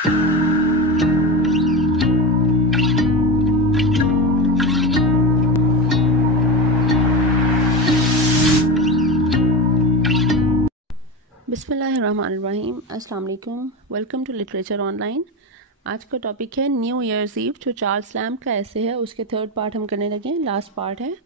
बिस्मिल्लाहिर्रहमानिर्रहीम, अस्सलाम वालेकुम, वेलकम टू लिटरेचर ऑनलाइन। आज का टॉपिक है न्यू ईयर्स ईव, जो चार्ल्स लैम्ब का ऐसे है, उसके थर्ड पार्ट हम करने लगे, लास्ट पार्ट है।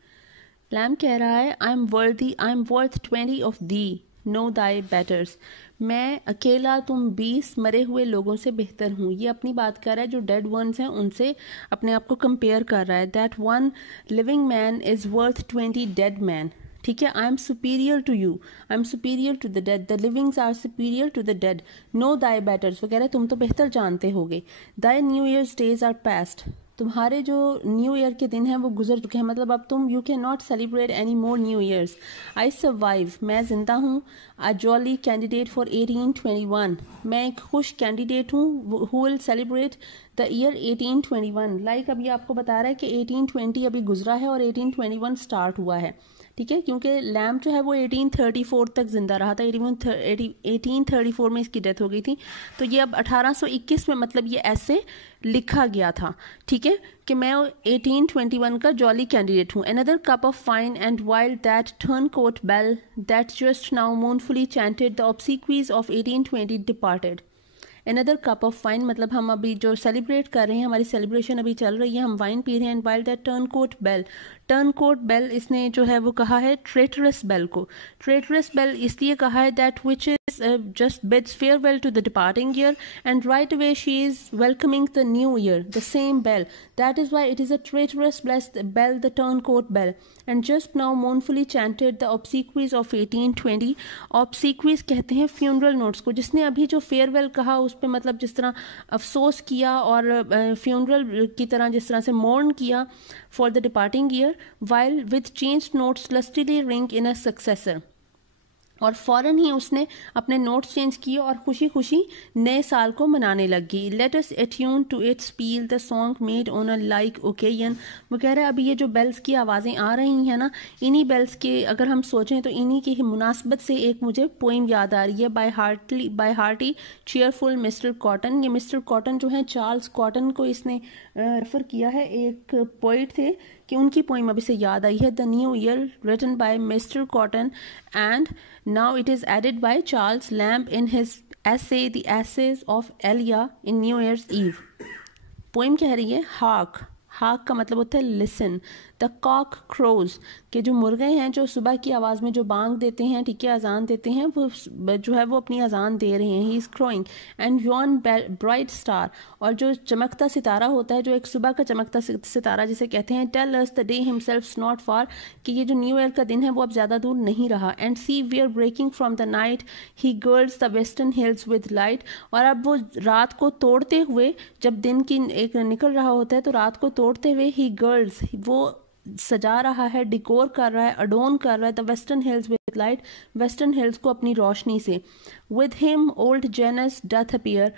लैम्ब कह रहा है, I am worth 20 of the, no thy बेटर्स। मैं अकेला तुम 20 मरे हुए लोगों से बेहतर हूँ। ये अपनी बात कर रहा है, जो डेड वंस हैं उनसे अपने आप को कंपेयर कर रहा है। That one living man is worth 20 dead man. ठीक है, I am superior to you, I am superior to the dead, the livings are superior to the dead, no thy betters वगैरह, तुम तो बेहतर जानते होगे। Thy new years days are past, तुम्हारे जो न्यू ईयर के दिन हैं वो गुजर चुके हैं, मतलब अब तुम you can not celebrate any more new years. I survive, मैं जिंदा हूँ। अ जॉली कैंडिडेट फॉर 1821, मैं एक खुश कैंडिडेट हूँ who will celebrate the year 1821। Like अभी आपको बता रहा है कि 1820 अभी गुजरा है और 1821 स्टार्ट हुआ है। ठीक है, क्योंकि लैम्ब जो है वो 1834 तक जिंदा रहा था, 1834 में इसकी डेथ हो गई थी। तो ये अब 1821 में, मतलब ये ऐसे लिखा गया था, ठीक है, कि मैं 1821 का जॉली कैंडिडेट हूँ। Another cup of wine and while that turn coat bell that just now mournfully chanted the obsequies of 1820 departed. Another cup of wine, मतलब हम अभी जो सेलिब्रेट कर रहे हैं, हमारी सेलिब्रेशन अभी चल रही है, हम वाइन पी रहे हैं। And while that turn coat bell, turn coat bell इसने जो है वो कहा है ट्रेटरस बेल को। ट्रेटरस बेल इसलिए कहा है that which is just bids farewell to the departing year and right away she is welcoming the new year, the same bell, that is why it is a traitorous bell, the turn coat bell. And just now mournfully chanted the obsequies of 1820। Obsequies कहते हैं funeral notes को। जिसने अभी जो farewell कहा उस पर मतलब जिस तरह अफसोस किया और फ्यूनरल की तरह जिस तरह से मोर्न किया for the departing year, while with changed notes lustily ring in a successor। और फौरन ही उसने अपने नोट्स चेंज किए और खुशी खुशी नए साल को मनाने लगी। Let us attune to its peal the song made on a like occasion. वो कह रहा है अभी ये जो बेल्स की आवाज़ें आ रही हैं ना, इन्हीं बेल्स के अगर हम सोचें तो इन्हीं की मुनासबत से एक मुझे पोइम याद आ रही है, by hearty cheerful mister Cotton. ये मिस्टर कॉटन जो है, चार्ल्स कॉटन को इसने रेफर किया है, एक पोइट थे, कि उनकी पोइम अभी से याद आई है, the new year written by mister Cotton and now it is added by Charles Lamb in his essay The Essays of Elia in New Year's Eve। Poem कह रही है, हार्क, हार्क का मतलब होता है लिसन। द कॉक क्रोज, के जो मुर्गे हैं जो सुबह की आवाज़ में जो बांग देते हैं, ठीक है, अजान देते हैं, वो जो है वो अपनी अजान दे रहे हैं, he is crowing. And yon bright star, और जो चमकता सितारा होता है, जो एक सुबह का चमकता सितारा जिसे कहते हैं, tell us the day himself not far, कि ये जो न्यू ईयर का दिन है वो अब ज़्यादा दूर नहीं रहा। And see we are breaking from the night, he girds the western hills with light, और अब वो रात को तोड़ते हुए, जब दिन की एक निकल रहा होता है तो रात को तोड़ते हुए ही गर्ल्स, वो सजा रहा है, डिकोर कर रहा है, अडोन कर रहा है, the western hills with light, western hills को अपनी रोशनी से। With him old Janus doth appear,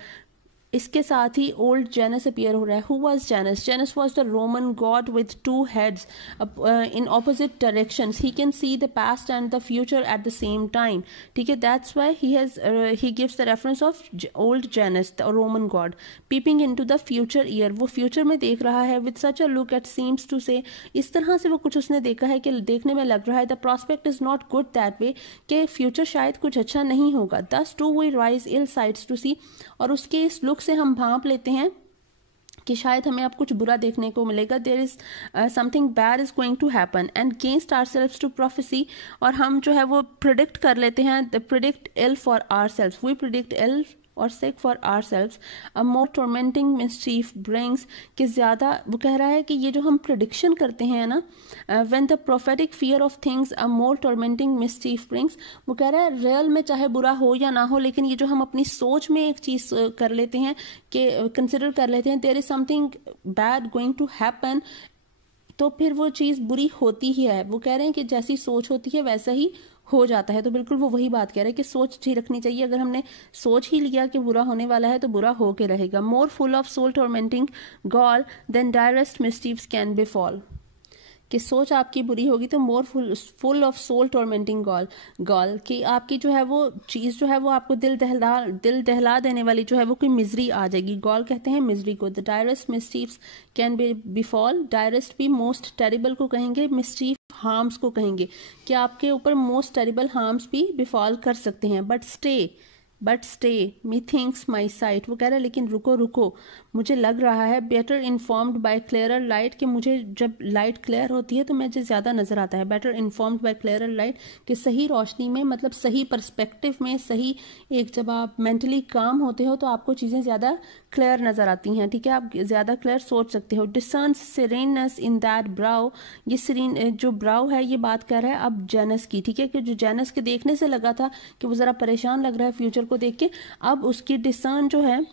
इसके साथ ही ओल्ड जेनस अपीयर हो रहा है। Who was Janus? Janus was the Roman god with two heads in opposite directions, he can see the past and the future at the same time, ठीक है, that's why he gives the reference of old Janus, the Roman God. Peeping into the future year, वो future में देख रहा है, with such a look at seems to say, इस तरह से वो कुछ उसने देखा है कि देखने में लग रहा है, the prospect is not good that way, कि फ्यूचर शायद कुछ अच्छा नहीं होगा। Thus to we rise ill sights to see, और उसके इस लुक से हम भांप लेते हैं कि शायद हमें अब कुछ बुरा देखने को मिलेगा। There is something bad is going to happen and against ourselves to prophecy, और हम जो है वो प्रिडिक्ट कर लेते हैं, predict ill for ourselves, we predict ill और sick for ourselves, a more tormenting mischief brings, कि ज़्यादा, वो कह रहा है कि ये जो हम प्रिडिक्शन करते हैं ना, when the prophetic fear of things a more tormenting mischief brings, वो कह रहा है रियल में चाहे बुरा हो या ना हो, लेकिन ये जो हम अपनी सोच में एक चीज़ कर लेते हैं, कि कंसिडर कर लेते हैं, there is something bad going to happen, तो फिर वो चीज़ बुरी होती ही है। वो कह रहे हैं कि जैसी सोच होती है वैसा ही हो जाता है। तो बिल्कुल वो वही बात कह रहे हैं कि सोच अच्छी रखनी चाहिए। अगर हमने सोच ही लिया कि बुरा होने वाला है तो बुरा हो के रहेगा। More full of soul tormenting gall than direst mischiefs can befall, कि सोच आपकी बुरी होगी तो more full of soul tormenting gall कि आपकी जो है वो चीज़ जो है वो आपको दिल दहला देने वाली जो है वो कोई मिजरी आ जाएगी। गॉल कहते हैं मिजरी को। द डायरेस्ट मिस्चीफ्स कैन बी बिफॉल, डायरेस्ट भी मोस्ट टेरिबल को कहेंगे, मिस्चीफ हार्म्स को कहेंगे कि आपके ऊपर मोस्ट टेरिबल हार्म्स भी बिफॉल कर सकते हैं। But stay me thinks my site, वो कह रहा है लेकिन रुको, मुझे लग रहा है better informed by clearer light, कि मुझे जब लाइट क्लियर होती है तो मुझे ज़्यादा नज़र आता है। Better informed by clearer light, कि सही रोशनी में, मतलब सही पर्सपेक्टिव में, सही एक जब आप मेंटली काम होते हो तो आपको चीज़ें ज़्यादा क्लियर नज़र आती हैं, ठीक है, आप ज़्यादा क्लियर सोच सकते हो। डिसर्न्स सीरेननेस इन दैट ब्राउ, ये सीरीन जो ब्राउ है ये बात कर रहा है अब जेनस की, ठीक है, कि जो जेनस के देखने से लगा था कि वो ज़रा परेशान लग रहा है फ्यूचर को देख के, अब उसकी डिसर्न जो है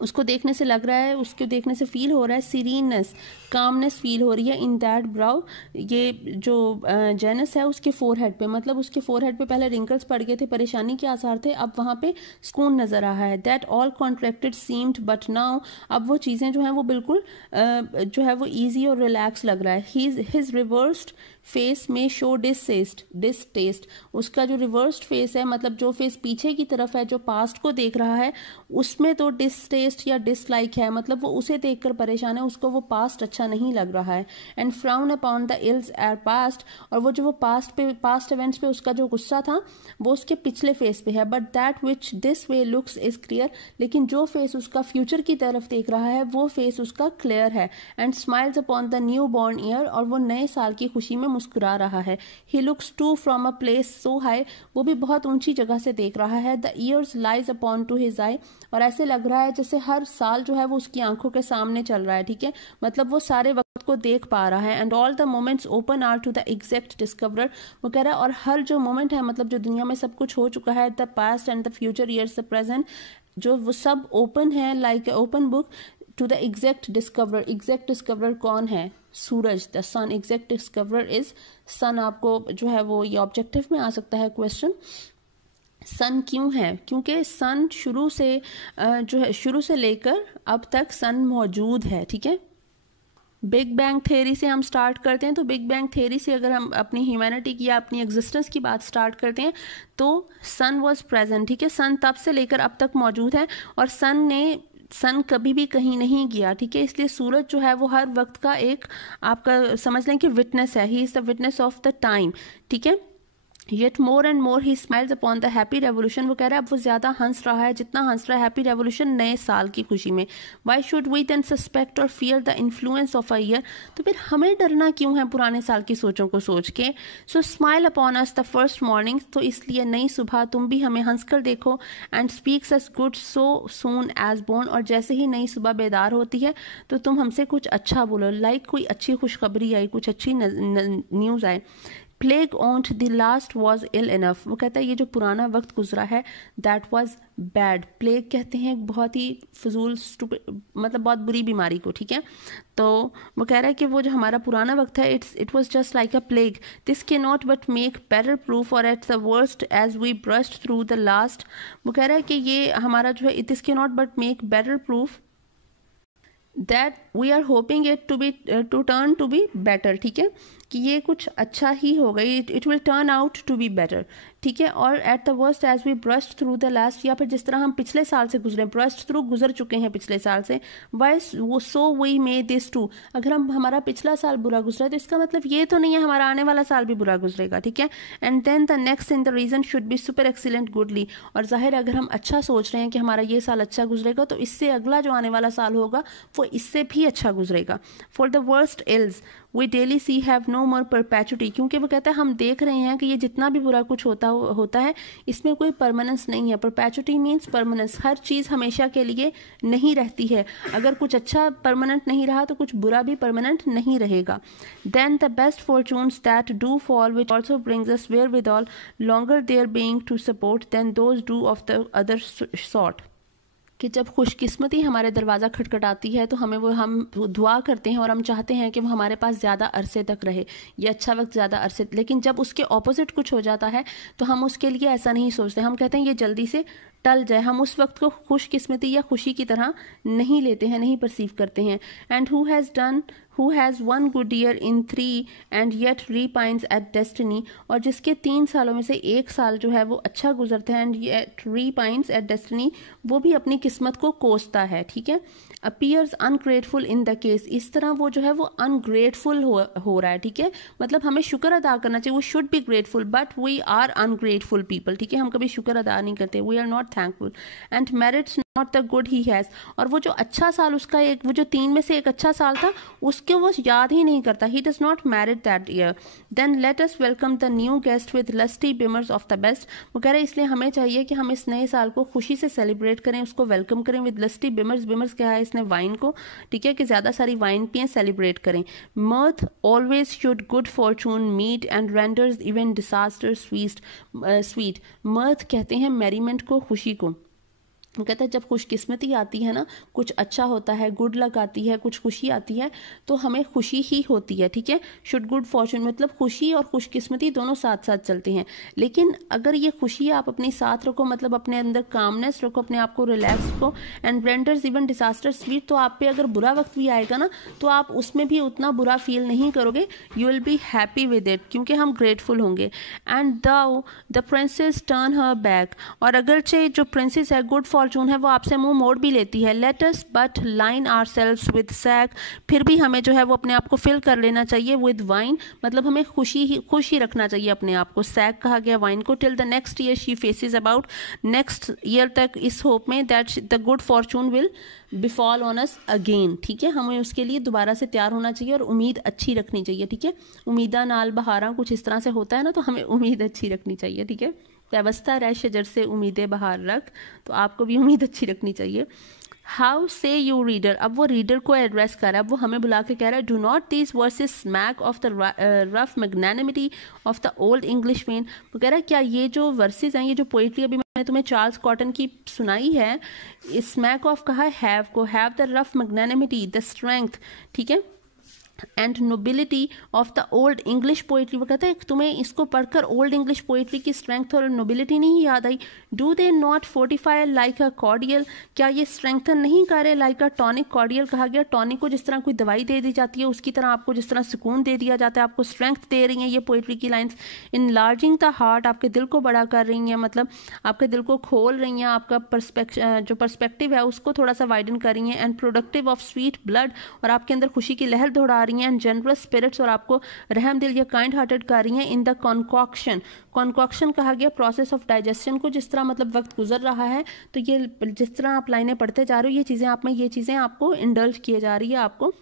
उसको देखने से लग रहा है, उसके देखने से फील हो रहा है सीरीननेस, कामनेस फील हो रही है इन दैट ब्राउ, ये जो जेनस है उसके फोरहेड पे, मतलब उसके फोरहेड पे पहले रिंकल्स पड़ गए थे, परेशानी के आसार थे, अब वहां पे सुकून नजर आ रहा है। That all contracted seemed but now, अब वो चीजें जो हैं वो बिल्कुल जो है वो ईजी और रिलैक्स लग रहा है। हिज रिवर्स्ड फेस में शो डिसटेस्ट, उसका जो रिवर्स्ड फेस है, मतलब जो फेस पीछे की तरफ है, जो पास्ट को देख रहा है, उसमें तो डिसटेस्ट या डिसलाइक है, मतलब वो उसे देखकर परेशान है, उसको वो पास्ट अच्छा नहीं लग रहा है। And frown upon the ills are past, और वो जो वो पास्ट इवेंट्स पे उसका जो गुस्सा था वो उसके पिछले फेस पे है। But that which this way looks is clear, लेकिन जो फेस उसका फ्यूचर की तरफ देख रहा है वो फेस उसका क्लियर है। And smiles upon the new born year, और वो नए साल की खुशी में मुस्कुरा रहा है। He looks to from a place so high, वो भी बहुत ऊंची जगह से देख रहा है। The years lies upon to his eye, और ऐसे लग रहा है जैसे हर साल जो है वो उसकी आंखों के सामने चल रहा है, ठीक है, मतलब वो सारे वक्त को देख पा रहा है। And all the moments open are to the exact discoverer, वो कह रहा है और हर जो मोमेंट है, मतलब जो दुनिया में सब कुछ हो चुका है, the past and the future years, the present, जो वो सब ओपन है like open book to the exact discoverer. Exact discoverer कौन है? सूरज, the sun. Exact discoverer is sun. आपको जो है वो ये ऑब्जेक्टिव में आ सकता है क्वेश्चन। सन क्यों है? क्योंकि सन शुरू से जो है शुरू से लेकर अब तक सन मौजूद है, ठीक है। बिग बैंग थ्योरी से हम स्टार्ट करते हैं, तो बिग बैंग थ्योरी से अगर हम अपनी ह्यूमैनिटी की या अपनी एग्जिस्टेंस की बात स्टार्ट करते हैं तो सन वाज प्रेजेंट, ठीक है, सन तब से लेकर अब तक मौजूद है, और सन कभी भी कहीं नहीं गया, ठीक है, इसलिए सूरज जो है वो हर वक्त का एक आपका समझ लें कि विटनेस है। He is the witness of the time, ठीक है। Yet more and more he smiles upon the happy revolution, वो कह रहा है अब वो ज्यादा हंस रहा है, जितना हंस रहा है हैप्पी रेवोल्यूशन, नए साल की खुशी में। Why should we then suspect or fear the influence of a year, तो फिर हमें डरना क्यों है पुराने साल की सोचों को सोच के। So smile upon us the first morning, तो इसलिए नई सुबह तुम भी हमें हंसकर देखो। And speaks us good so soon as born, और जैसे ही नई सुबह बेदार होती है तो तुम हमसे कुछ अच्छा बोलो, लाइक कोई अच्छी खुशखबरी आई, कुछ अच्छी न्यूज़ आए। Plague on't the last was ill enough, वो कहता है ये जो पुराना वक्त गुजरा है दैट वॉज बैड। प्लेग कहते हैं बहुत ही फजूल मतलब बहुत बुरी बीमारी को, ठीक है। तो वो कह रहा है कि वो जो हमारा पुराना वक्त है it was just like a plague, this के not but make better proof or at the worst as we burst through the last. वो कह रहा है कि ये हमारा जो है दिस के not but make better proof that we are hoping it to turn to be better, ठीक है, कि ये कुछ अच्छा ही होगा, it will turn out to be better, ठीक है। और at the worst as we burst through the last, या फिर जिस तरह हम पिछले साल से गुजरे, ब्रस्ट थ्रू गुजर चुके हैं पिछले साल से। वाई वो so we may this too, अगर हम हमारा पिछला साल बुरा गुजरा है तो इसका मतलब ये तो नहीं है हमारा आने वाला साल भी बुरा गुजरेगा, ठीक है। And then the next in the region should be super excellent goodly, और जाहिर अगर हम अच्छा सोच रहे हैं कि हमारा ये साल अच्छा गुजरेगा तो इससे अगला जो आने वाला साल होगा वो इससे भी अच्छा गुजरेगा। For the worst ills we daily see have no more perpetuity, क्योंकि वो कहता है हम देख रहे हैं कि ये जितना भी बुरा कुछ होता है इसमें कोई परमानेंस नहीं है। परपेचुटी मीन्स परमानेंस, हर चीज़ हमेशा के लिए नहीं रहती है, अगर कुछ अच्छा परमानेंट नहीं रहा तो कुछ बुरा भी परमानेंट नहीं रहेगा। Then the best fortunes that do fall which also brings us wherewithal longer their being to support than those do of the other sort, कि जब खुशकिस्मती हमारे दरवाज़ा खटखटाती है तो हम दुआ करते हैं और हम चाहते हैं कि वो हमारे पास ज़्यादा अरसे तक रहे, ये अच्छा वक्त ज़्यादा अरसे, लेकिन जब उसके ऑपोजिट कुछ हो जाता है तो हम उसके लिए ऐसा नहीं सोचते, हम कहते हैं ये जल्दी से टल जाए, हम उस वक्त को खुशकिस्मती या खुशी की तरह नहीं लेते हैं, नहीं परसीव करते हैं। And who has one good year in 3 and yet repines at destiny, और जिसके 3 सालों में से एक साल जो है वो अच्छा गुजरता है, and yet repines at destiny, वो भी अपनी किस्मत को कोसता है, ठीक है। appears ungrateful in the case, इस तरह वो जो है वो ungrateful हो रहा है, ठीक है। मतलब हमें शुक्र अदा करना चाहिए, we should be grateful but we are ungrateful people, ठीक है। हम कभी शुक्र अदा नहीं करते, we are not thankful, and merits not the good he has, और वो जो अच्छा साल उसका एक, वो जो 3 में से एक अच्छा साल था उसके वो याद ही नहीं करता, he does not merit that year। then let us welcome the new guest with lusty beamers of the best, वो कह रहे हैं इसलिए हमें चाहिए कि हम इस नए साल को खुशी से सेलिब्रेट करें, उसको वेलकम करें with lusty beamers, beamers क्या है, इसने वाइन को, ठीक है, कि ज़्यादा सारी वाइन पिए, सेलिब्रेट करें। mirth always should good fortune meet and renders even disaster sweet, mirth कहते हैं मैरीमेंट को, खुशी को। वो कहता है जब खुशकिस्मती आती है ना, कुछ अच्छा होता है, गुड लक आती है, कुछ खुशी आती है, तो हमें खुशी ही होती है, ठीक है। शुड गुड फॉर्चून मतलब खुशी और खुशकिस्मती दोनों साथ साथ चलते हैं। लेकिन अगर ये खुशी आप अपने साथ रखो, मतलब अपने अंदर कामनेस रखो, अपने आप को रिलैक्स रखो, and renders even disaster sweet, तो आप पे अगर बुरा वक्त भी आएगा ना तो आप उसमें भी उतना बुरा फील नहीं करोगे, you will be happy with it, क्योंकि हम ग्रेटफुल होंगे। And though the princess turn her back, और अगरचे जो प्रिंसेस है, गुड फॉर्चून है, वो आपसे मुंह मोड़ भी लेती है। Let us but line ourselves with sack, फिर भी हमें जो है वो अपने आप को फिल कर लेना चाहिए विद वाइन, मतलब हमें खुश ही रखना चाहिए अपने आप को। सैक कहा गया वाइन को। Till the next year she faces about, next year तक इस होप में that the good fortune will befall on us again, ठीक है। हमें उसके लिए दोबारा से तैयार होना चाहिए और उम्मीद अच्छी रखनी चाहिए, ठीक है। उम्मीदा नाल बहारा, कुछ इस तरह से होता है ना, तो हमें उम्मीद अच्छी रखनी चाहिए, ठीक है। व्यवस्था रह शजर से उम्मीदें बहार रख, तो आपको भी उम्मीद अच्छी रखनी चाहिए। हाउ से यू रीडर, अब वो रीडर को एड्रेस कर रहा है, अब वो हमें बुला के कह रहा है, do not these versus smack of the rough magnanimity of the old English when, वो कह रहा है क्या ये जो वर्सेस हैं, ये जो पोइट्री अभी मैंने तुम्हें चार्ल्स कॉटन की सुनाई है, स्मैक ऑफ कहा हैव को, have the rough magnanimity, the strength, ठीक है, and nobility of the old English poetry, वो कहता है तुम्हें इसको पढ़कर ओल्ड इंग्लिश पोइट्री की स्ट्रेंथ और नोबिलिटी नहीं याद आई। Do they not fortify like a cordial, क्या ये स्ट्रेंथन नहीं कर रहे लाइक अ टॉनिक, कॉर्डियल कहा गया टॉनिक को, जिस तरह कोई दवाई दे दी जाती है उसकी तरह आपको जिस तरह सुकून दे दिया जाता है, आपको स्ट्रेंथ दे रही हैं ये पोइट्री की लाइन्स। इनलार्जिंग द हार्ट, आपके दिल को बड़ा कर रही हैं, मतलब आपके दिल को खोल रही हैं, आपका जो पर्सपेक्टिव है उसको थोड़ा सा वाइडन कर रही हैं। And productive of sweet blood, और आपके अंदर खुशी की लहर दौड़ा रही हैं। एंड जनरस स्पिरिट्स, और आपको रहम दिल या काइंड हार्टेड कर रही हैं। इन द कॉन्कॉक्शन कहा गया प्रोसेस ऑफ डाइजेशन को, जिस तरह मतलब वक्त गुजर रहा है, तो ये जिस तरह आप लाइनें पढ़ते जा रहे हो, ये चीज़ें आप में, ये चीज़ें आपको इंडल्ज किए जा रही है, आपको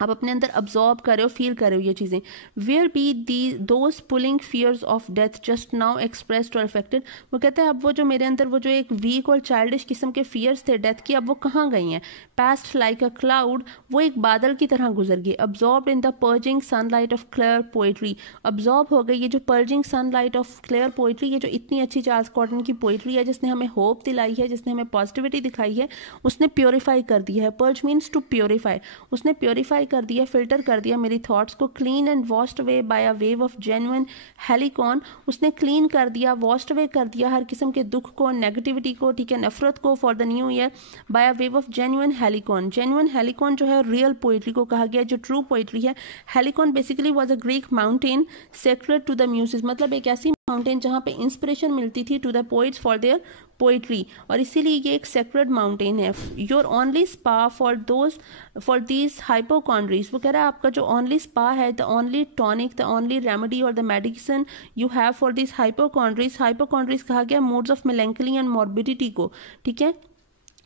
आप अपने अंदर अब्जॉर्ब कर रहे हो, फील कर रहे हो ये चीज़ें। Where be the those pulling fears of death just now expressed और अफेक्टेड, वो कहते हैं अब वो जो मेरे अंदर वो जो एक वीक और चाइल्डिश किस्म के फियर्स थे डेथ की, अब वो कहाँ गई हैं। पास्ट लाइक अ क्लाउड, वो एक बादल की तरह गुजर गई। Absorb in the purging sunlight of clear poetry, absorb हो गई ये जो purging sunlight of clear poetry, ये जो इतनी अच्छी चार्ल्स कॉटन की पोइट्री है, जिसने हमें होप दिलाई है, जिसने हमें पॉजिटिविटी दिखाई है, उसने प्योरीफाई कर दिया है। पर्ज मीन्स टू प्योरीफाई, उसने प्योरीफाई कर दिया, फिल्टर कर दिया मेरी थॉट्स को। Clean and washed away by a wave of genuine Helicon, उसने क्लीन कर दिया, वॉश्ड अवे कर दिया हर किस्म के दुख को, नेगेटिविटी को, ठीक है, नफरत को, for the new year by a wave of genuine Helicon. Genuine Helicon जो है रियल पोइट्री को कहा गया, जो ट्रू पोइट्री है। Helicon basically was a Greek mountain sacred to the Muses, मतलब एक ऐसी माउंटेन जहाँ पे इंस्पिरेशन मिलती थी to the poets for their poetry, और इसीलिए ये एक सेक्रेड माउंटेन है। Your only spa for these hypochondries, वो कह रहा है आपका जो ओनली स्पा है, the only tonic, the only remedy और the medicine you have for these hypochondries. Hypochondries कहा गया moods of melancholy and morbidity को, ठीक है,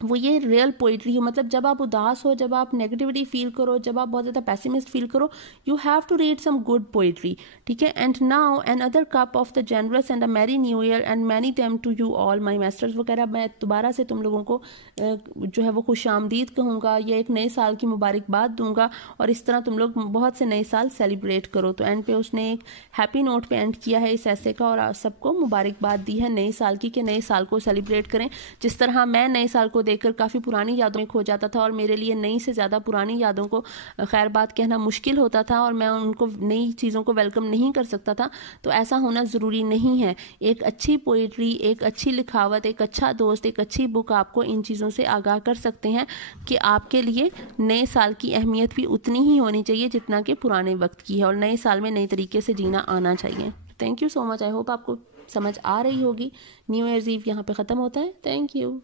वो ये रियल पोइट्री है। मतलब जब आप उदास हो, जब आप नेगेटिविटी फील करो, जब आप बहुत ज़्यादा पैसिमिस्ट फील करो, you have to read some good poetry, ठीक है। And now another cup of the generous and a merry new year and many them to you all my masters, वो कह रहा है मैं दोबारा से तुम लोगों को जो है वो खुश आमदीद कहूँगा, या एक नए साल की मुबारकबाद दूंगा, और इस तरह तुम लोग बहुत से नए साल सेलिब्रेट करो। तो एंड पे उसने एक हैप्पी नोट पे एंड किया है इस ऐसे का, और सबको मुबारकबाद दी है नए साल की, कि नए साल को सेलिब्रेट करें जिस तरह मैं नए साल को देखकर काफ़ी पुरानी यादों में खो जाता था और मेरे लिए नई से ज़्यादा पुरानी यादों को खैर बात कहना मुश्किल होता था और मैं उनको नई चीज़ों को वेलकम नहीं कर सकता था। तो ऐसा होना ज़रूरी नहीं है। एक अच्छी पोइट्री, एक अच्छी लिखावत, एक अच्छा दोस्त, एक अच्छी बुक आपको इन चीज़ों से आगाह कर सकते हैं कि आपके लिए नए साल की अहमियत भी उतनी ही होनी चाहिए जितना कि पुराने वक्त की है, और नए साल में नए तरीके से जीना आना चाहिए। Thank you so much. I hope आपको समझ आ रही होगी। न्यू ईयर्स ईव यहाँ पे ख़त्म होता है। Thank you.